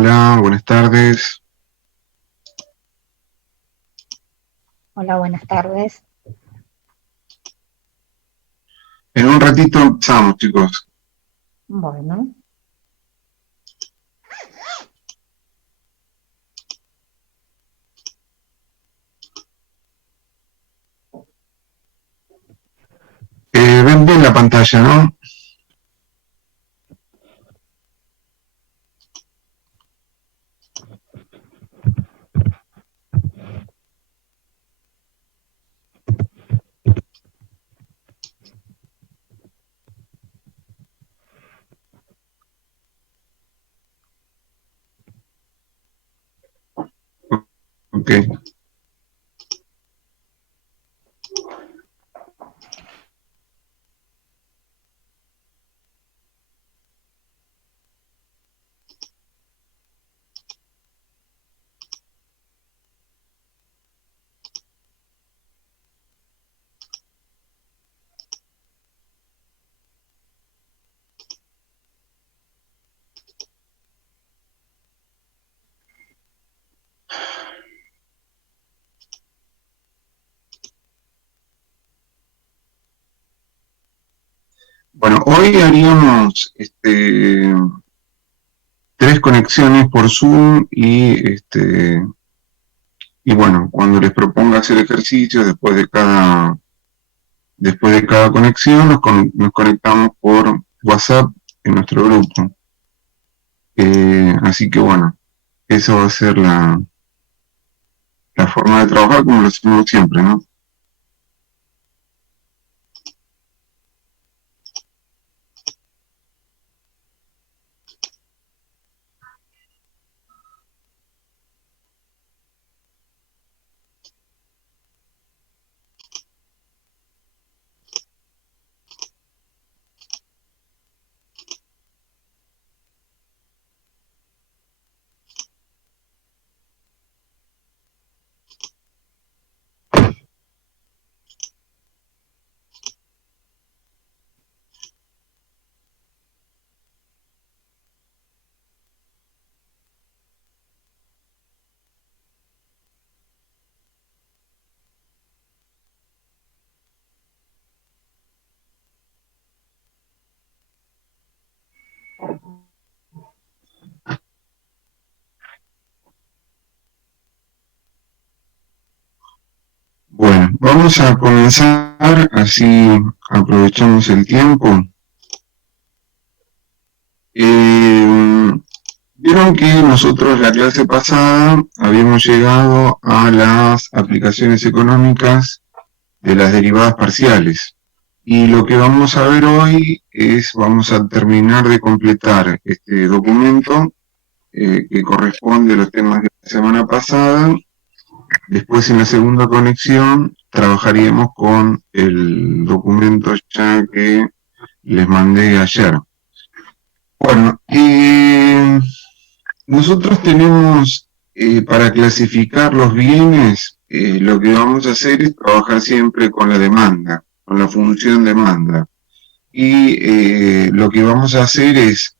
Hola, buenas tardes. Hola, buenas tardes. En un ratito empezamos, chicos. Bueno, Ven bien la pantalla, ¿no? Ok. Bueno, hoy haríamos tres conexiones por Zoom y bueno, cuando les proponga hacer ejercicios después de cada conexión, nos conectamos por WhatsApp en nuestro grupo. Así que bueno, esa va a ser la forma de trabajar como lo hacemos siempre, ¿no? Bueno, vamos a comenzar, así aprovechamos el tiempo. Eh, Vieron que nosotros la clase pasada habíamos llegado a las aplicaciones económicas de las derivadas parciales. Y lo que vamos a ver hoy es, vamos a terminar de completar este documento que corresponde a los temas de la semana pasada. Después en la segunda conexión trabajaríamos con el documento ya que les mandé ayer. Bueno, nosotros tenemos para clasificar los bienes, lo que vamos a hacer es trabajar siempre con la demanda, con la función demanda. Y lo que vamos a hacer es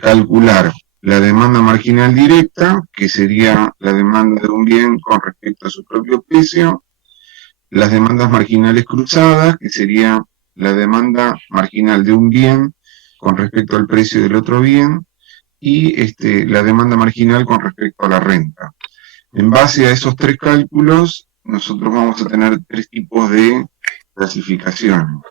calcular la demanda marginal directa, que sería la demanda de un bien con respecto a su propio precio, las demandas marginales cruzadas, que sería la demanda marginal de un bien con respecto al precio del otro bien, y la demanda marginal con respecto a la renta. En base a esos tres cálculos, nosotros vamos a tener tres tipos de clasificación.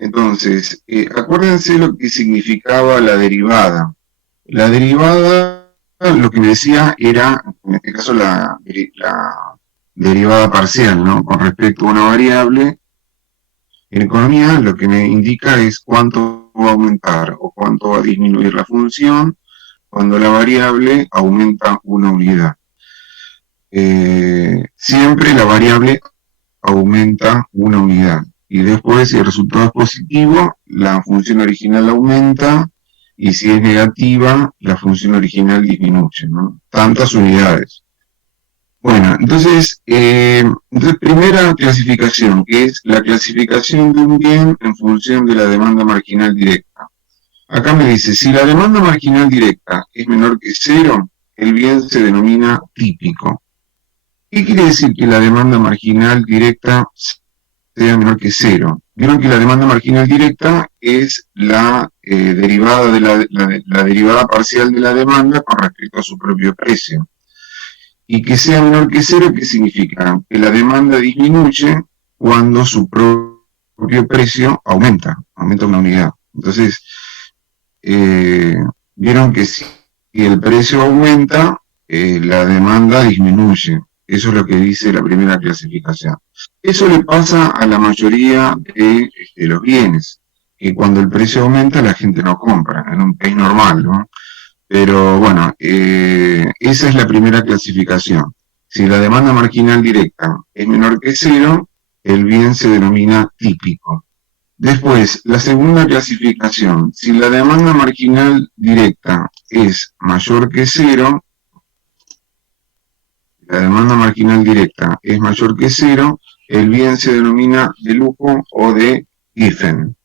Entonces, acuérdense lo que significaba la derivada. La derivada, lo que me decía era, en este caso, la derivada parcial, ¿no? Con respecto a una variable. En economía, lo que me indica es cuánto va a aumentar o cuánto va a disminuir la función cuando la variable aumenta una unidad. Siempre la variable aumenta una unidad. Y después, si el resultado es positivo, la función original aumenta, y si es negativa, la función original disminuye, ¿no? Tantas unidades. Bueno, entonces, primera clasificación, que es la clasificación de un bien en función de la demanda marginal directa. Acá me dice, si la demanda marginal directa es menor que cero, el bien se denomina típico. ¿Qué quiere decir que la demanda marginal directa sea menor que cero? Vieron que la demanda marginal directa es la derivada de la derivada parcial de la demanda con respecto a su propio precio. Y que sea menor que cero, ¿qué significa? Que la demanda disminuye cuando su propio precio aumenta una unidad. Entonces, eh, vieron que si el precio aumenta, la demanda disminuye. Eso es lo que dice la primera clasificación. Eso le pasa a la mayoría de los bienes, que cuando el precio aumenta la gente no compra, en un país normal, ¿no? Pero bueno, esa es la primera clasificación. Si la demanda marginal directa es menor que cero, el bien se denomina típico. Después, la segunda clasificación, si la demanda marginal directa es mayor que cero, la demanda marginal directa es mayor que cero, el bien se denomina de lujo o de Giffen.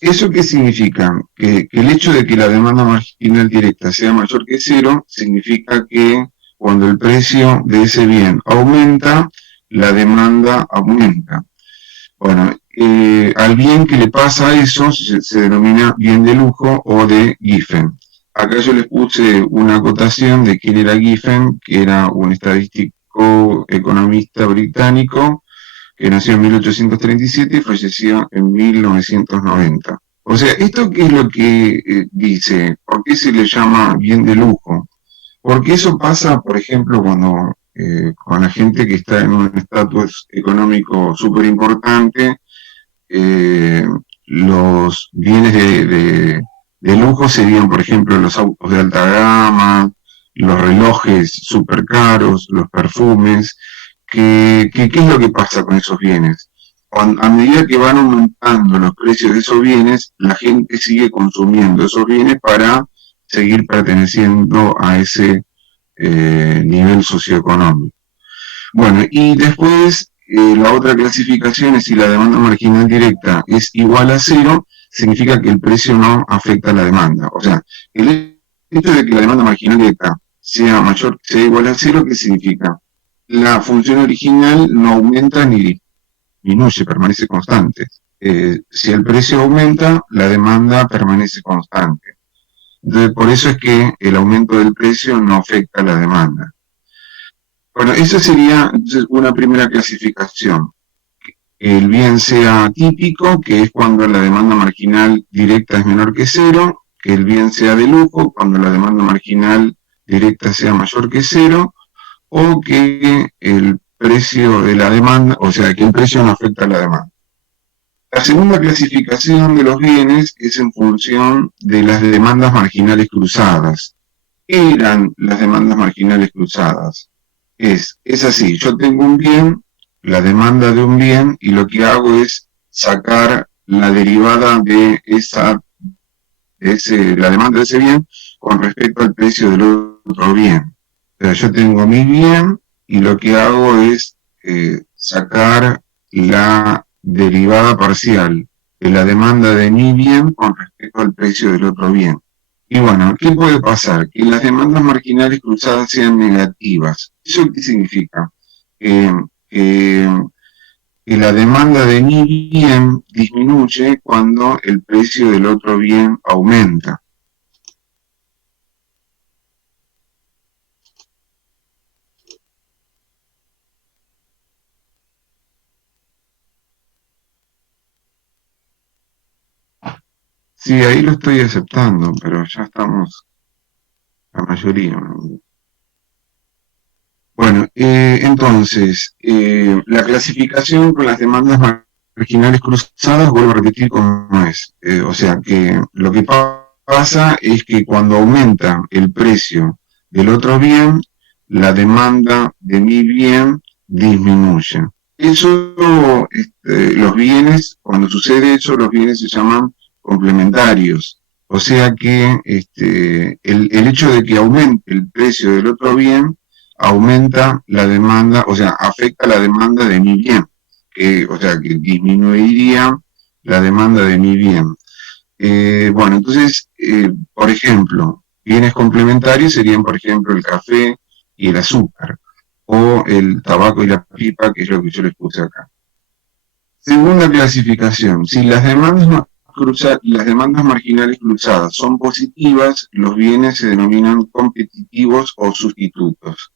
¿Eso qué significa? Que el hecho de que la demanda marginal directa sea mayor que cero, significa que cuando el precio de ese bien aumenta, la demanda aumenta. Bueno, al bien que le pasa eso se denomina bien de lujo o de Giffen. Acá yo les puse una acotación de quién era Giffen, que era un estadístico economista británico que nació en 1837 y falleció en 1990. O sea, ¿esto qué es lo que dice? ¿Por qué se le llama bien de lujo? Porque eso pasa, por ejemplo, cuando con la gente que está en un estatus económico súper importante, eh, los bienes de lujo serían, por ejemplo, los autos de alta gama, los relojes súper caros, los perfumes. ¿Qué es lo que pasa con esos bienes? A medida que van aumentando los precios de esos bienes, la gente sigue consumiendo esos bienes para seguir perteneciendo a ese nivel socioeconómico. Bueno, y después la otra clasificación es si la demanda marginal directa es igual a cero, significa que el precio no afecta a la demanda. O sea, el hecho de que la demanda marginal directa sea igual a cero, ¿qué significa? La función original no aumenta ni disminuye, permanece constante. Si el precio aumenta, la demanda permanece constante. Entonces, por eso es que el aumento del precio no afecta a la demanda. Bueno, esa sería una primera clasificación. El bien sea típico, que es cuando la demanda marginal directa es menor que cero, que el bien sea de lujo, cuando la demanda marginal directa sea mayor que cero, o que el precio de la demanda, o sea, que el precio no afecta a la demanda. La segunda clasificación de los bienes es en función de las demandas marginales cruzadas. ¿Qué eran las demandas marginales cruzadas? Es así, yo tengo un bien, la demanda de un bien, y lo que hago es sacar la derivada de la demanda de ese bien con respecto al precio del otro bien. O sea, yo tengo mi bien y lo que hago es sacar la derivada parcial de la demanda de mi bien con respecto al precio del otro bien. Y bueno, ¿qué puede pasar? Que las demandas marginales cruzadas sean negativas. ¿Eso qué significa? Que, que, que la demanda de mi bien disminuye cuando el precio del otro bien aumenta. Sí, ahí lo estoy aceptando, pero ya estamos la mayoría. Bueno, entonces, la clasificación con las demandas marginales cruzadas, vuelvo a repetir cómo es. O sea, que lo que pasa es que cuando aumenta el precio del otro bien, la demanda de mi bien disminuye. Eso, los bienes, cuando sucede eso, los bienes se llaman complementarios. O sea que el hecho de que aumente el precio del otro bien aumenta la demanda, o sea, afecta la demanda de mi bien, o sea, que disminuiría la demanda de mi bien. Bueno, entonces, por ejemplo, bienes complementarios serían, por ejemplo, el café y el azúcar, o el tabaco y la pipa, que es lo que yo les puse acá. Segunda clasificación, si las demandas marginales cruzadas son positivas, los bienes se denominan competitivos o sustitutos.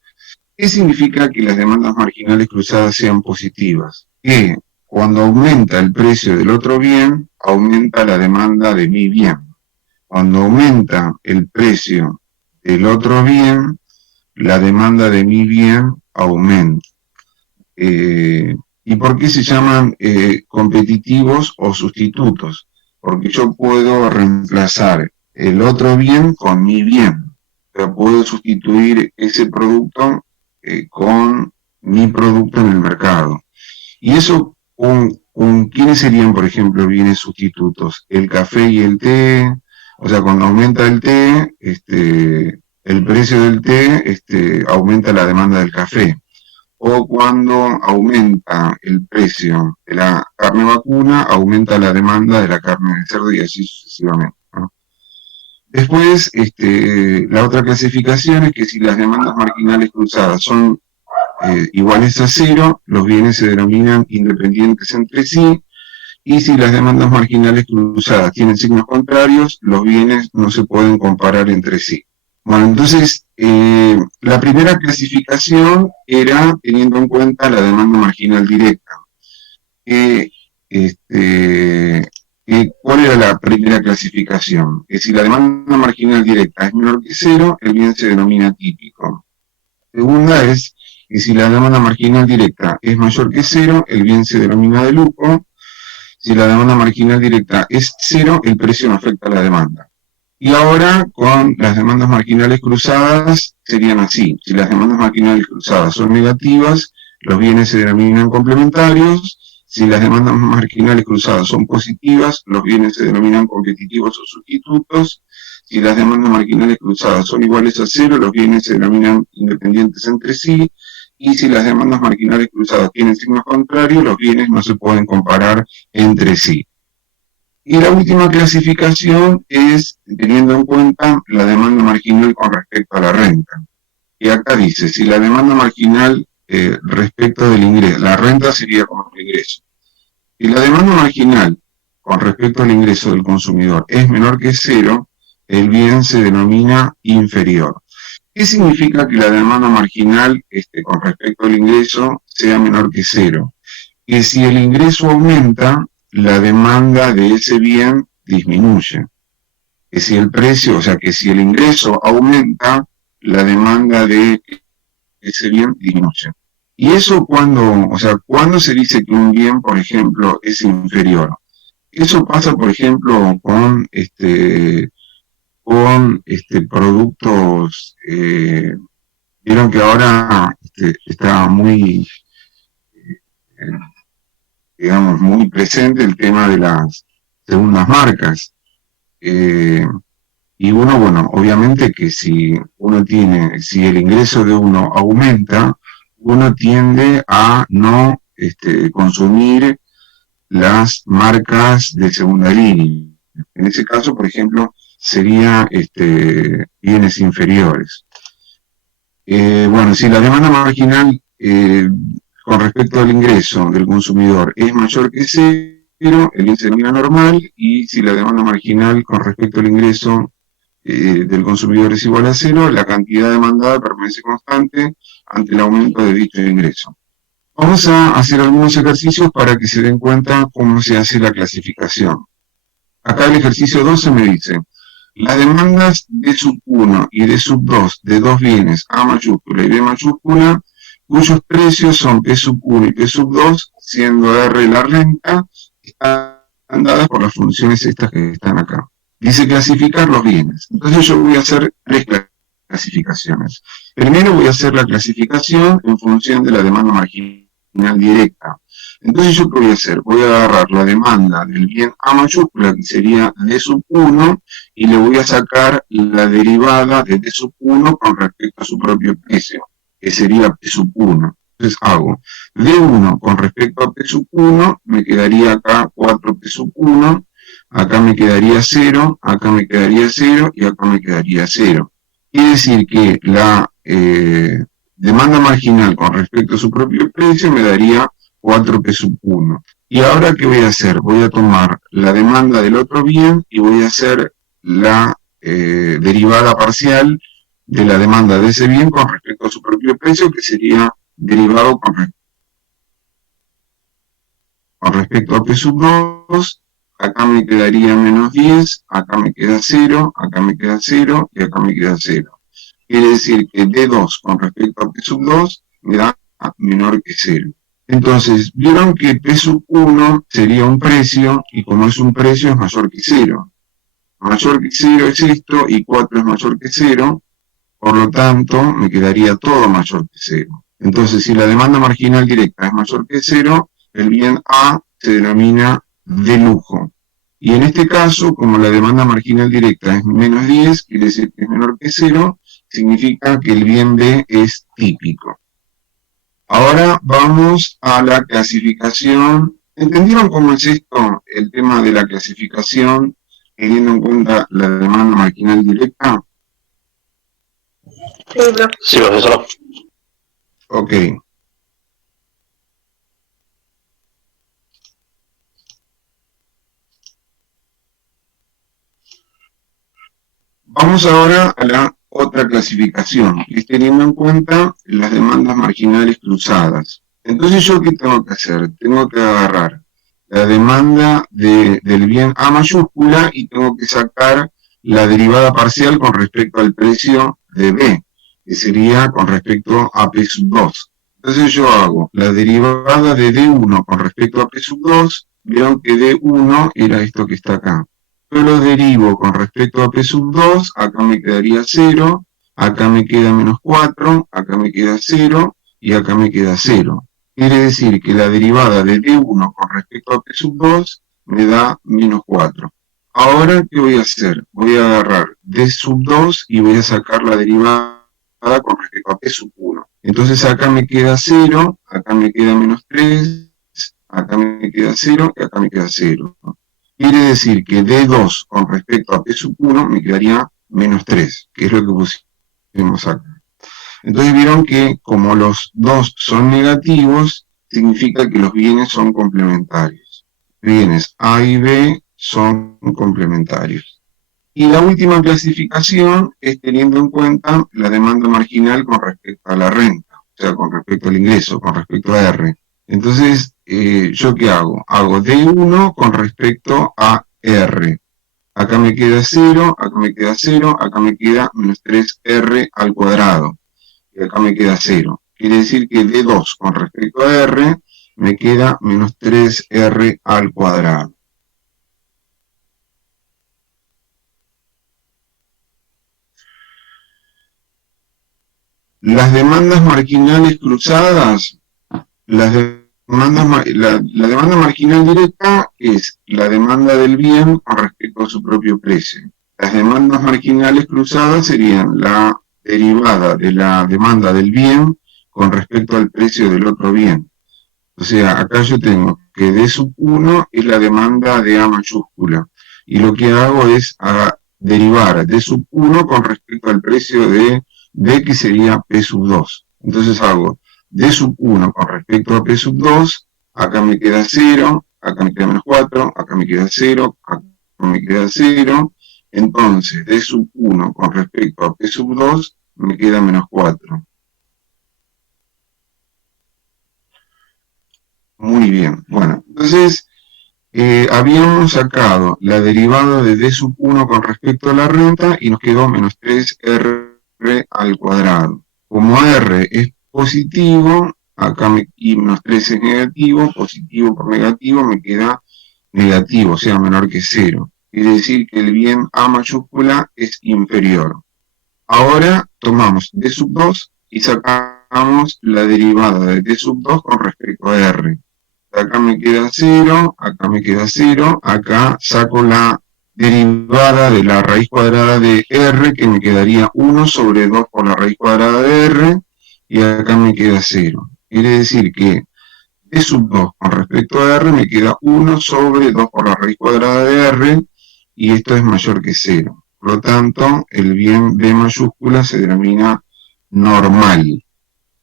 ¿Qué significa que las demandas marginales cruzadas sean positivas? Que cuando aumenta el precio del otro bien, aumenta la demanda de mi bien. Cuando aumenta el precio del otro bien, la demanda de mi bien aumenta. ¿Y por qué se llaman competitivos o sustitutos? Porque yo puedo reemplazar el otro bien con mi bien. O sea, puedo sustituir ese producto con mi producto en el mercado. Y eso, ¿quiénes serían, por ejemplo, bienes sustitutos? El café y el té. O sea, cuando aumenta el té, el precio del té, aumenta la demanda del café. O cuando aumenta el precio de la carne vacuna, aumenta la demanda de la carne de cerdo y así sucesivamente, ¿no? Después, la otra clasificación es que si las demandas marginales cruzadas son iguales a cero, los bienes se denominan independientes entre sí, y si las demandas marginales cruzadas tienen signos contrarios, los bienes no se pueden comparar entre sí. Bueno, entonces, la primera clasificación era teniendo en cuenta la demanda marginal directa. ¿Cuál era la primera clasificación? Que si la demanda marginal directa es menor que cero, el bien se denomina típico. Segunda es que si la demanda marginal directa es mayor que cero, el bien se denomina de lujo. Si la demanda marginal directa es cero, el precio no afecta a la demanda. Y ahora con las demandas marginales cruzadas serían así. Si las demandas marginales cruzadas son negativas, los bienes se denominan complementarios. Si las demandas marginales cruzadas son positivas, los bienes se denominan competitivos o sustitutos. Si las demandas marginales cruzadas son iguales a cero, los bienes se denominan independientes entre sí. Y si las demandas marginales cruzadas tienen signos contrarios, los bienes no se pueden comparar entre sí. Y la última clasificación es teniendo en cuenta la demanda marginal con respecto a la renta. Y acá dice, si la demanda marginal respecto del ingreso, la renta sería como el ingreso. Si la demanda marginal con respecto al ingreso del consumidor es menor que cero, el bien se denomina inferior. ¿Qué significa que la demanda marginal con respecto al ingreso sea menor que cero? Que si el ingreso aumenta, la demanda de ese bien disminuye. Que si el precio, o sea, que si el ingreso aumenta, la demanda de ese bien disminuye. Y eso cuando se dice que un bien, por ejemplo, es inferior. Eso pasa, por ejemplo, con productos, vieron que ahora está muy, digamos, muy presente el tema de las segundas marcas. Y bueno, obviamente que si el ingreso de uno aumenta, uno tiende a no consumir las marcas de segunda línea. En ese caso, por ejemplo, sería bienes inferiores. Bueno, si la demanda marginal con respecto al ingreso del consumidor es mayor que cero, el bien se denomina normal, y si la demanda marginal con respecto al ingreso del consumidor es igual a cero, la cantidad demandada permanece constante ante el aumento de dicho ingreso. Vamos a hacer algunos ejercicios para que se den cuenta cómo se hace la clasificación. Acá el ejercicio 12 me dice, las demandas de sub 1 y de sub 2 de dos bienes A mayúscula y B mayúscula, cuyos precios son P sub 1 y P sub 2, siendo R la renta, están dadas por las funciones estas que están acá. Dice clasificar los bienes. Entonces yo voy a hacer tres clasificaciones. Primero voy a hacer la clasificación en función de la demanda marginal directa. Entonces yo qué voy a hacer, voy a agarrar la demanda del bien A mayúscula, que sería D sub 1, y le voy a sacar la derivada de D sub 1 con respecto a su propio precio, que sería P sub 1. Entonces hago D1 con respecto a P sub 1, me quedaría acá 4P sub 1, acá me quedaría 0, acá me quedaría 0 y acá me quedaría 0. Quiere decir que la demanda marginal con respecto a su propio precio me daría 4P sub 1. ¿Y ahora qué voy a hacer? Voy a tomar la demanda del otro bien y voy a hacer la derivada parcial de la demanda de ese bien con respecto a su propio precio, que sería derivado con respecto a P sub 2, acá me quedaría menos 10, acá me queda 0, acá me queda 0 y acá me queda 0. Quiere decir que D2 con respecto a P sub 2 me da menor que 0. Entonces, vieron que P sub 1 sería un precio, y como es un precio es mayor que 0. Mayor que 0 es esto, y 4 es mayor que 0, por lo tanto, me quedaría todo mayor que 0. Entonces, si la demanda marginal directa es mayor que 0, el bien A se denomina de lujo. Y en este caso, como la demanda marginal directa es menos 10, quiere decir que es menor que 0, significa que el bien B es típico. Ahora vamos a la clasificación. ¿Entendieron cómo es esto, el tema de la clasificación, teniendo en cuenta la demanda marginal directa? Sí, profesor. Ok. Vamos ahora a la otra clasificación, que es teniendo en cuenta las demandas marginales cruzadas. Entonces, ¿yo qué tengo que hacer? Tengo que agarrar la demanda del bien A mayúscula y tengo que sacar la derivada parcial con respecto al precio de B, que sería con respecto a P sub 2. Entonces yo hago la derivada de D1 con respecto a P sub 2, vieron que D1 era esto que está acá. Yo lo derivo con respecto a P sub 2, acá me quedaría 0, acá me queda menos 4, acá me queda 0 y acá me queda 0. Quiere decir que la derivada de D1 con respecto a P sub 2 me da menos 4. Ahora, ¿qué voy a hacer? Voy a agarrar D sub 2 y voy a sacar la derivada con respecto a P sub 1. Entonces acá me queda 0, acá me queda menos 3, acá me queda 0 y acá me queda 0. Quiere decir que D2 con respecto a P sub 1 me quedaría menos 3, que es lo que pusimos acá. Entonces vieron que como los dos son negativos, significa que los bienes son complementarios. Bienes A y B son complementarios. Y la última clasificación es teniendo en cuenta la demanda marginal con respecto a la renta, o sea, con respecto al ingreso, con respecto a R. Entonces, ¿yo qué hago? Hago D1 con respecto a R. Acá me queda 0, acá me queda 0, acá me queda menos 3R al cuadrado. Y acá me queda 0. Quiere decir que D2 con respecto a R me queda menos 3R al cuadrado. Las demandas marginales cruzadas, la demanda marginal directa es la demanda del bien con respecto a su propio precio. Las demandas marginales cruzadas serían la derivada de la demanda del bien con respecto al precio del otro bien. O sea, acá yo tengo que D sub 1 es la demanda de A mayúscula. Y lo que hago es derivar D sub 1 con respecto al precio de B, que sería P sub 2. Entonces hago D sub 1 con respecto a P sub 2, acá me queda 0, acá me queda menos 4, acá me queda 0, acá me queda 0. Entonces, D sub 1 con respecto a P sub 2 me queda menos 4. Muy bien. Bueno, entonces habíamos sacado la derivada de D sub 1 con respecto a la renta y nos quedó menos 3R al cuadrado. Como R es positivo, acá y menos 3 es negativo, positivo por negativo me queda negativo, o sea, menor que 0. Quiere decir que el bien A mayúscula es inferior. Ahora tomamos D sub 2 y sacamos la derivada de D sub 2 con respecto a R. Acá me queda 0, acá me queda 0, acá saco la derivada de la raíz cuadrada de R, que me quedaría 1 sobre 2 por la raíz cuadrada de R, y acá me queda 0. Quiere decir que D sub 2 con respecto a R me queda 1 sobre 2 por la raíz cuadrada de R, y esto es mayor que 0. Por lo tanto, el bien B mayúscula se denomina normal.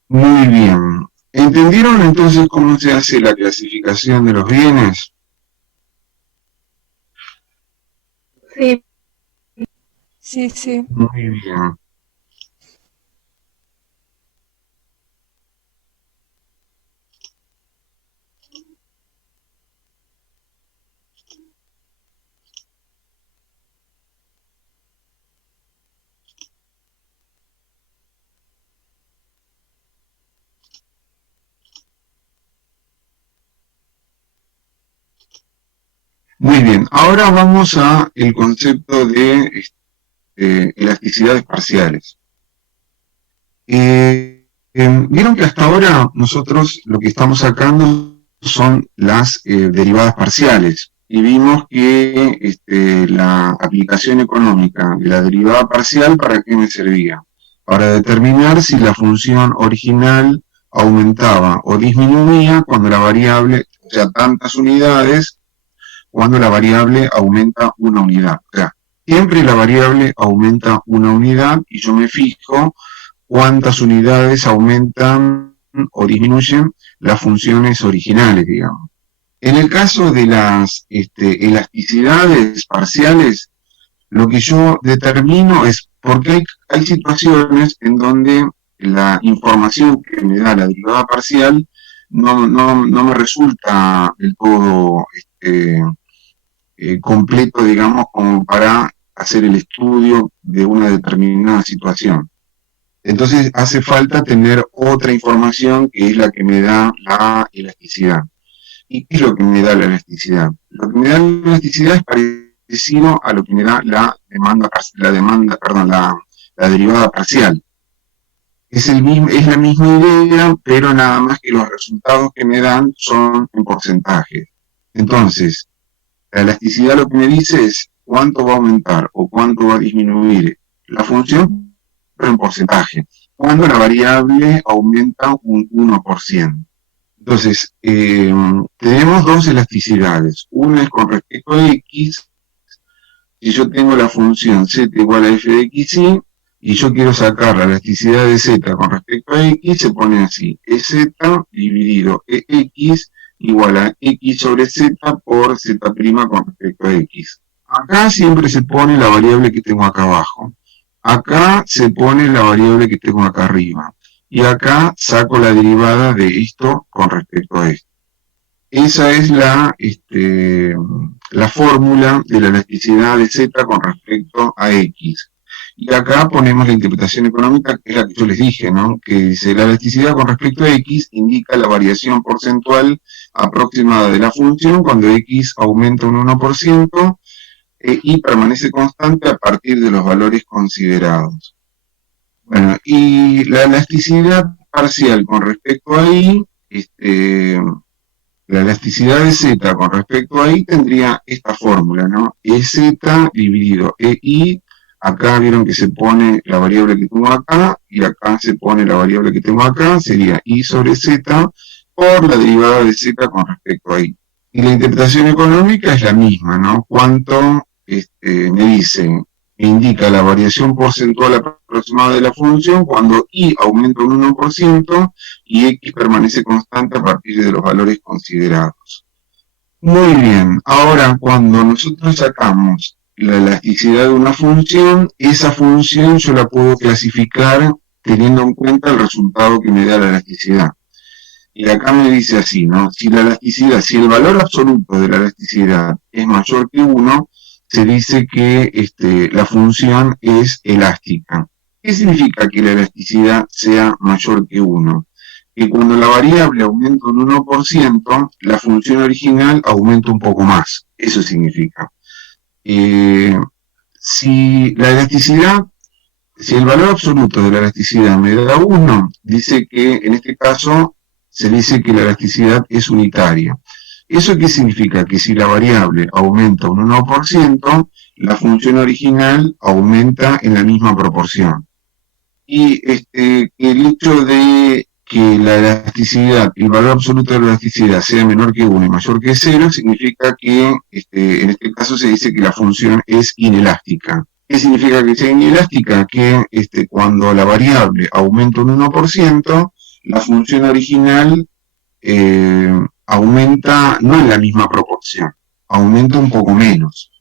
Muy bien. ¿Entendieron entonces cómo se hace la clasificación de los bienes? Sí. Sí. Muy bien. Muy bien, ahora vamos a el concepto de elasticidades parciales. Vieron que hasta ahora nosotros lo que estamos sacando son las derivadas parciales, y vimos que la aplicación económica de la derivada parcial, ¿para qué me servía? Para determinar si la función original aumentaba o disminuía cuando la variable, o sea, tantas unidades, cuando la variable aumenta una unidad. O sea, siempre la variable aumenta una unidad y yo me fijo cuántas unidades aumentan o disminuyen las funciones originales, digamos. En el caso de las elasticidades parciales, lo que yo determino es, porque hay situaciones en donde la información que me da la derivada parcial no me resulta del todo completo, digamos, como para hacer el estudio de una determinada situación. Entonces hace falta tener otra información que es la que me da la elasticidad. ¿Y qué es lo que me da la elasticidad? Lo que me da la elasticidad es parecido a lo que me da la derivada parcial. Es la misma idea, pero nada más que los resultados que me dan son en porcentajes. Entonces, la elasticidad lo que me dice es cuánto va a aumentar o cuánto va a disminuir la función, pero en porcentaje, cuando la variable aumenta un 1%. Entonces, tenemos dos elasticidades. Una es con respecto a X. Si yo tengo la función z igual a f de xy, y yo quiero sacar la elasticidad de z con respecto a x, se pone así: ez dividido ex igual a x sobre z por z' con respecto a x. Acá siempre se pone la variable que tengo acá abajo. Acá se pone la variable que tengo acá arriba. Y acá saco la derivada de esto con respecto a esto. Esa es la fórmula de la elasticidad de z con respecto a x. Y acá ponemos la interpretación económica, que es la que yo les dije, ¿no? Que dice: la elasticidad con respecto a x indica la variación porcentual aproximada de la función cuando x aumenta un 1% y permanece constante a partir de los valores considerados. Bueno, y la elasticidad parcial con respecto a y, la elasticidad de z con respecto a y tendría esta fórmula, ¿no? Ez dividido ei. Acá vieron que se pone la variable que tengo acá, y acá se pone la variable que tengo acá, sería i sobre z por la derivada de z con respecto a y. Y la interpretación económica es la misma, ¿no? Cuánto me dice, me indica la variación porcentual aproximada de la función cuando y aumenta un 1% y x permanece constante a partir de los valores considerados. Muy bien, ahora cuando nosotros sacamos la elasticidad de una función, esa función yo la puedo clasificar teniendo en cuenta el resultado que me da la elasticidad. Y acá me dice así, ¿no? Si el valor absoluto de la elasticidad es mayor que 1, se dice que la función es elástica. ¿Qué significa que la elasticidad sea mayor que 1? Que cuando la variable aumenta un 1%, la función original aumenta un poco más. Eso significa. Si el valor absoluto de la elasticidad me da 1, dice que en este caso se dice que la elasticidad es unitaria. ¿Eso qué significa? Que si la variable aumenta un 1%, la función original aumenta en la misma proporción. Y el hecho de que la elasticidad, el valor absoluto de la elasticidad sea menor que 1 y mayor que 0, significa que, en este caso se dice que la función es inelástica. ¿Qué significa que sea inelástica? Que cuando la variable aumenta un 1%, la función original aumenta no en la misma proporción, aumenta un poco menos.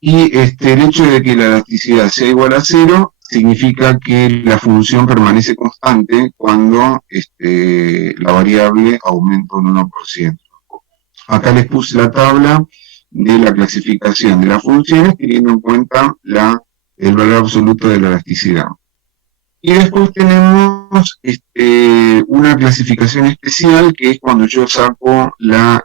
Y el hecho de que la elasticidad sea igual a 0 significa que la función permanece constante cuando la variable aumenta un 1%. Acá les puse la tabla de la clasificación de las funciones teniendo en cuenta el valor absoluto de la elasticidad. Y después tenemos una clasificación especial que es cuando yo saco la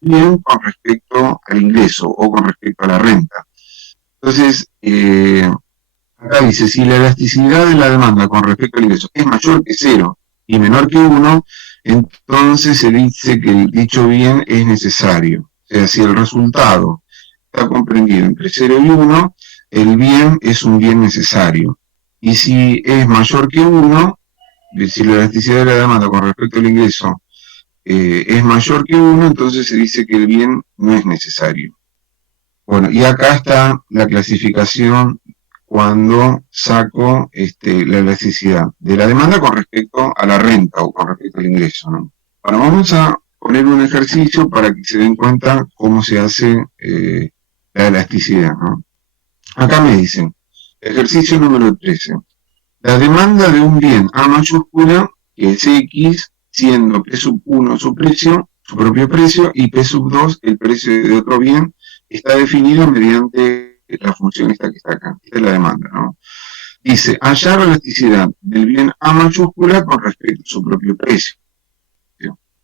bien con respecto al ingreso o con respecto a la renta. Entonces, acá dice, si la elasticidad de la demanda con respecto al ingreso es mayor que 0 y menor que 1, entonces se dice que el dicho bien es necesario. O sea, si el resultado está comprendido entre 0 y 1, el bien es un bien necesario. Y si es mayor que 1, si la elasticidad de la demanda con respecto al ingreso es mayor que 1, entonces se dice que el bien no es necesario. Bueno, y acá está la clasificación cuando saco la elasticidad de la demanda con respecto a la renta o con respecto al ingreso, ¿no? Bueno, vamos a poner un ejercicio para que se den cuenta cómo se hace la elasticidad, ¿no? Acá me dicen, ejercicio número 13. La demanda de un bien A mayúscula, que es X, siendo P sub 1 su precio, su propio precio, y P sub 2 el precio de otro bien, está definido mediante la función esta que está acá. Esta es la demanda, ¿no? Dice, hallar la elasticidad del bien A mayúscula con respecto a su propio precio.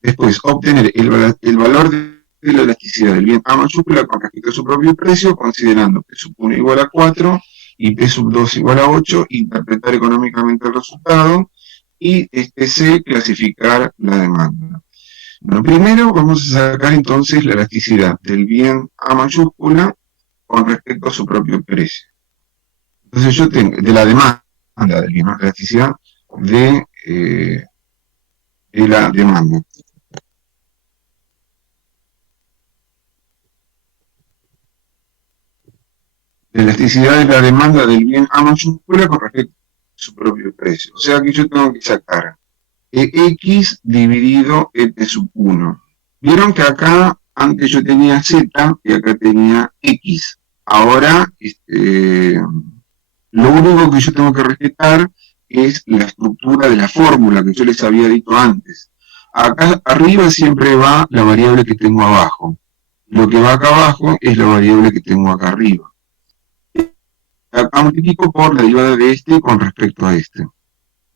Después, obtener el valor de la elasticidad del bien A mayúscula con respecto a su propio precio, considerando P sub 1 igual a 4 y P sub 2 igual a 8, interpretar económicamente el resultado y C, clasificar la demanda. Bueno, primero vamos a sacar entonces la elasticidad del bien A mayúscula con respecto a su propio precio. Entonces yo tengo, de la demanda del bien, ¿no? La elasticidad de la demanda. La elasticidad de la demanda del bien A mayúscula con respecto a su propio precio. O sea que yo tengo que sacar X dividido P sub 1. Vieron que acá antes yo tenía Z y acá tenía X. Ahora, lo único que yo tengo que respetar es la estructura de la fórmula que yo les había dicho antes. Acá arriba siempre va la variable que tengo abajo. Lo que va acá abajo es la variable que tengo acá arriba. Acá multiplico por la derivada de este con respecto a este.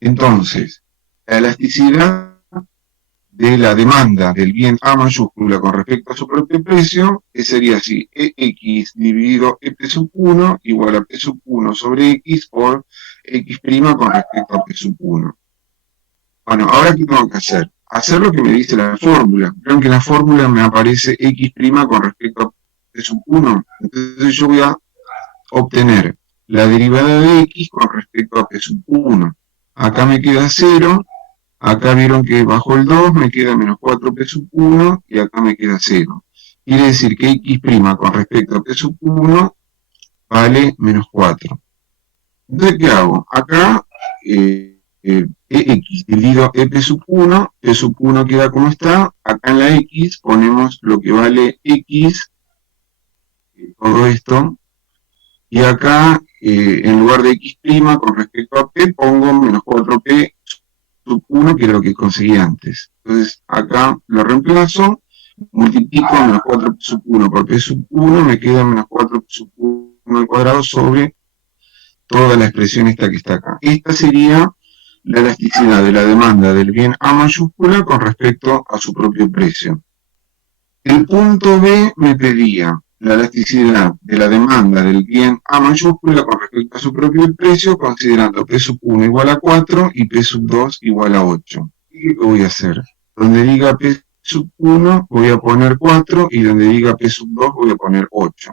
Entonces, la elasticidad de la demanda del bien A mayúscula con respecto a su propio precio, que sería así, EX dividido EP sub 1 igual a P sub 1 sobre X por X' con respecto a P sub 1. Bueno, ahora ¿qué tengo que hacer? Hacer lo que me dice la fórmula. Creo que en la fórmula me aparece X' con respecto a P sub 1. Entonces yo voy a obtener la derivada de X con respecto a P sub 1. Acá me queda 0. Acá vieron que bajo el 2 me queda menos 4P sub 1 y acá me queda 0. Quiere decir que X' con respecto a P sub 1 vale menos 4. Entonces, ¿qué hago? Acá EX dividido EP sub 1, P sub 1 queda como está. Acá en la X ponemos lo que vale X, todo esto. Y acá, en lugar de X' con respecto a P, pongo menos 4P sub 1, que era lo que conseguí antes. Entonces, acá lo reemplazo, multiplico menos 4 sub 1 por P sub 1, me queda menos 4 sub 1 al cuadrado sobre toda la expresión esta que está acá. Esta sería la elasticidad de la demanda del bien A mayúscula con respecto a su propio precio. El punto B me pedía la elasticidad de la demanda del bien A mayúscula con respecto a su propio precio, considerando P sub 1 igual a 4 y P sub 2 igual a 8. ¿Qué voy a hacer? Donde diga P sub 1 voy a poner 4 y donde diga P sub 2 voy a poner 8.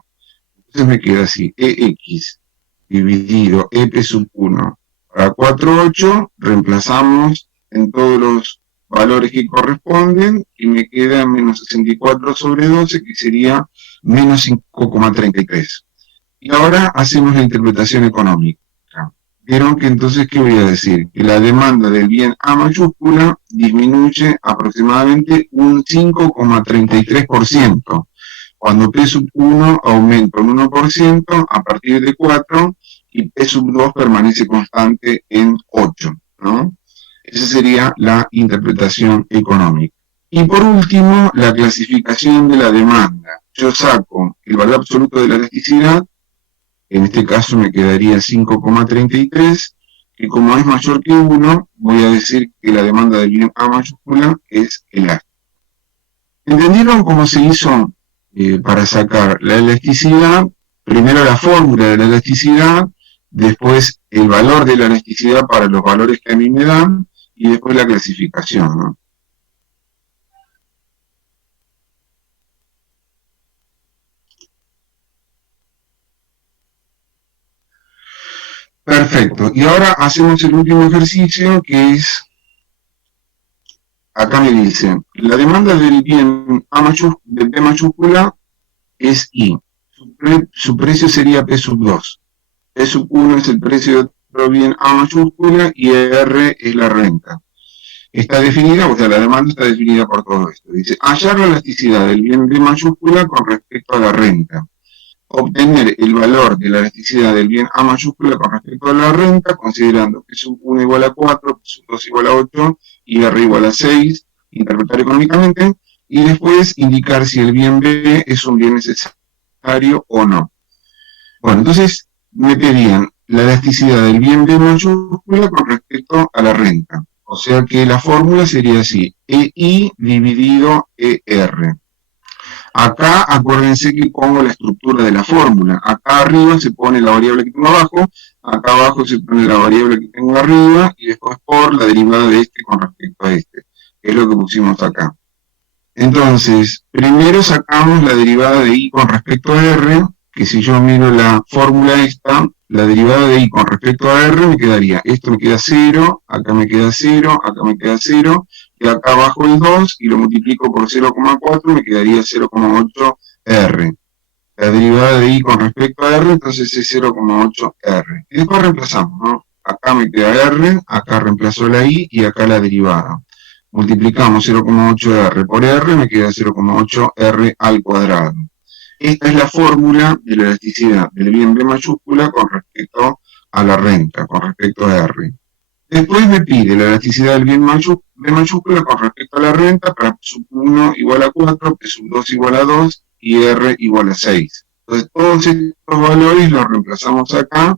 Entonces me queda así, EX dividido EP sub 1 para 4,8, reemplazamos en todos los valores que corresponden y me queda menos 64 sobre 12, que sería menos 5,33. Y ahora hacemos la interpretación económica. Vieron que entonces, ¿qué voy a decir? Que la demanda del bien A mayúscula disminuye aproximadamente un 5,33%, cuando P sub 1 aumenta un 1% a partir de 4 y P sub 2 permanece constante en 8, ¿no? Esa sería la interpretación económica. Y por último, la clasificación de la demanda. Yo saco el valor absoluto de la elasticidad, en este caso me quedaría 5,33, que como es mayor que 1, voy a decir que la demanda del bien A mayúscula es elástica. ¿Entendieron cómo se hizo para sacar la elasticidad? Primero la fórmula de la elasticidad, después el valor de la elasticidad para los valores que a mí me dan, y después la clasificación, ¿no? Perfecto. Y ahora hacemos el último ejercicio, que es, acá me dice, la demanda del bien A de P mayúscula es I. Su precio sería P sub 2. P sub 1 es el precio de otro bien A mayúscula y R es la renta. Está definida, o sea, la demanda está definida por todo esto. Dice, hallar la elasticidad del bien B mayúscula con respecto a la renta. Obtener el valor de la elasticidad del bien A mayúscula con respecto a la renta, considerando que sub 1 igual a 4, sub 2 igual a 8 y R igual a 6, interpretar económicamente, y después indicar si el bien B es un bien necesario o no. Bueno, entonces me pedían la elasticidad del bien B mayúscula con respecto a la renta. O sea que la fórmula sería así, EI dividido ER. Acá acuérdense que pongo la estructura de la fórmula. Acá arriba se pone la variable que tengo abajo, acá abajo se pone la variable que tengo arriba, y después por la derivada de este con respecto a este, que es lo que pusimos acá. Entonces, primero sacamos la derivada de I con respecto a R, que si yo miro la fórmula esta, la derivada de I con respecto a R me quedaría, esto me queda 0, acá me queda 0, acá me queda 0, y acá abajo es 2, y lo multiplico por 0,4, me quedaría 0,8 R. La derivada de I con respecto a R, entonces es 0,8 R. Y después reemplazamos, ¿no? Acá me queda R, acá reemplazo la I, y acá la derivada. Multiplicamos 0,8 R por R, me queda 0,8 R al cuadrado. Esta es la fórmula de la elasticidad del bien B mayúscula con respecto a la renta, con respecto a R. Después me pide la elasticidad del bien B mayúscula con respecto a la renta para P sub 1 igual a 4, P sub 2 igual a 2 y R igual a 6. Entonces todos estos valores los reemplazamos acá,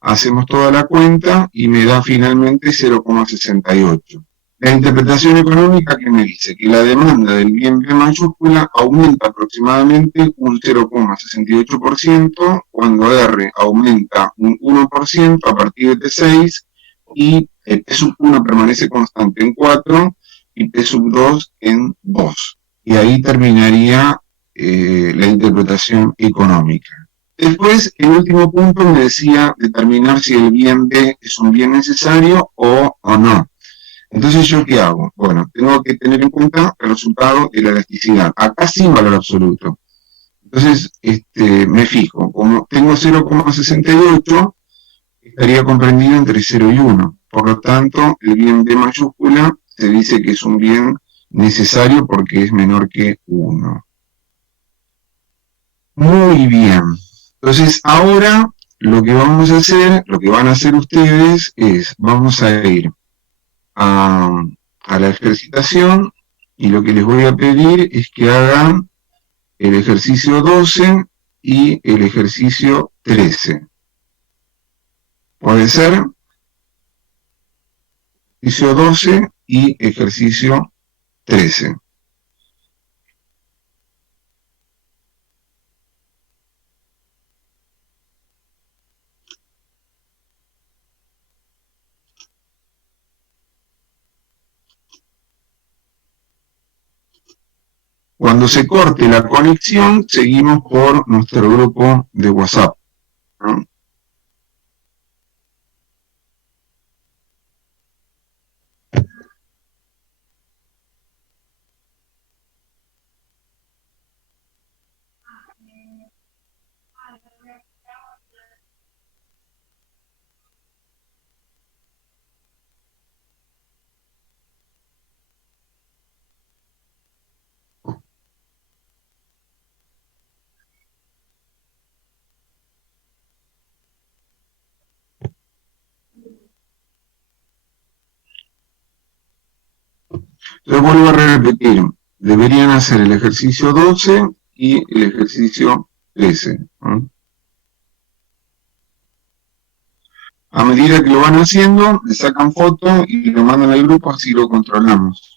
hacemos toda la cuenta y me da finalmente 0,68. La interpretación económica que me dice que la demanda del bien B mayúscula aumenta aproximadamente un 0,68% cuando R aumenta un 1% a partir de 6 y P sub 1 permanece constante en 4 y P sub 2 en 2. Y ahí terminaría la interpretación económica. Después, el último punto me decía determinar si el bien B es un bien necesario o no. Entonces, ¿yo qué hago? Bueno, tengo que tener en cuenta el resultado de la elasticidad. Acá sin valor absoluto. Entonces, me fijo, como tengo 0,68, estaría comprendido entre 0 y 1. Por lo tanto, el bien B mayúscula se dice que es un bien necesario porque es menor que 1. Muy bien. Entonces, ahora lo que vamos a hacer, lo que van a hacer ustedes es, vamos a ir a la ejercitación y lo que les voy a pedir es que hagan el ejercicio 12 y el ejercicio 13. ¿Puede ser? Ejercicio 12 y ejercicio 13. Cuando se corte la conexión, seguimos por nuestro grupo de WhatsApp, ¿no? Entonces vuelvo a repetir, deberían hacer el ejercicio 12 y el ejercicio 13. A medida que lo van haciendo, le sacan foto y lo mandan al grupo, así lo controlamos.